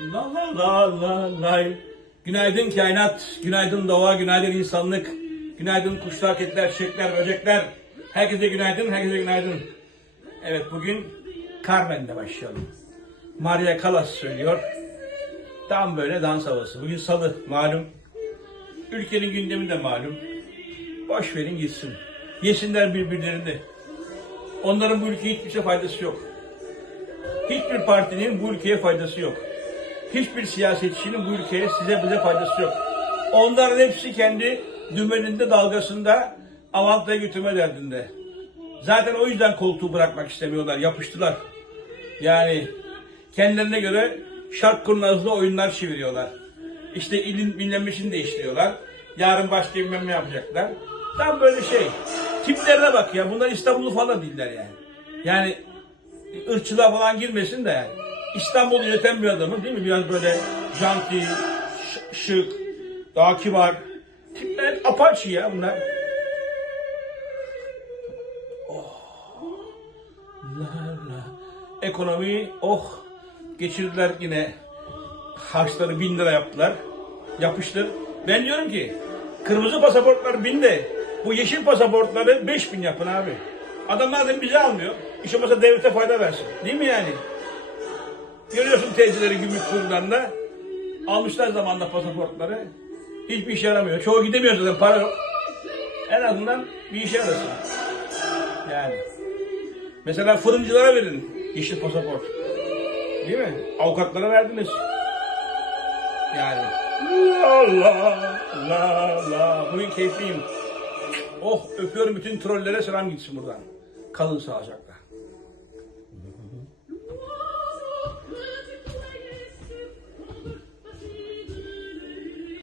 La la la la lay. Günaydın kainat, günaydın doğa, günaydın insanlık, günaydın kuşlar, kediler, çiçekler, böcekler. Herkese günaydın, herkese günaydın. Evet bugün Carmen'le başlayalım. Maria Callas söylüyor. Tam böyle dans havası. Bugün salı malum. Ülkenin gündemi de malum. Boş verin gitsin. Yesinler birbirlerini. Onların bu ülkeye hiçbir şey faydası yok. Hiçbir partinin bu ülkeye faydası yok. Hiçbir siyasetçinin bu ülkeye size bize faydası yok. Onların hepsi kendi dümeninde dalgasında avantaja götürme derdinde. Zaten o yüzden koltuğu bırakmak istemiyorlar. Yapıştılar. Yani kendilerine göre şark kurnazlı oyunlar çeviriyorlar. İşte ilin bilinmesini değiştiriyorlar. Yarın başka bilmem ne yapacaklar. Tam böyle şey. Tiplerine bak ya. Bunlar İstanbullu falan değiller yani. Yani ırkçılığa falan girmesin de yani. İstanbul'u yöneten bir adamın değil mi? Biraz böyle janti, şık, daha kibar. Tipler apaçı ya bunlar. La la. Ekonomi oh geçirdiler yine harçları bin lira yaptılar. Yapıştır. Ben diyorum ki kırmızı pasaportlar bin de bu yeşil pasaportları beş bin yapın abi. Adamlar da almıyor. İş olmasa devlete fayda versin. Değil mi yani? Görüyorsun teyzeleri gümrük kurumlarında. Almışlar zamanında pasaportları. Hiçbir işe yaramıyor. Çoğu gidemiyor zaten para yok. En azından bir işe yarasın. Yani. Mesela fırıncılara verin yeşil pasaport. Değil mi? Avukatlara verdiniz. Yani. La la la la. Bugün keyifliyim. Oh öpüyorum bütün trollere selam gitsin buradan. Kalın sağlıcakla.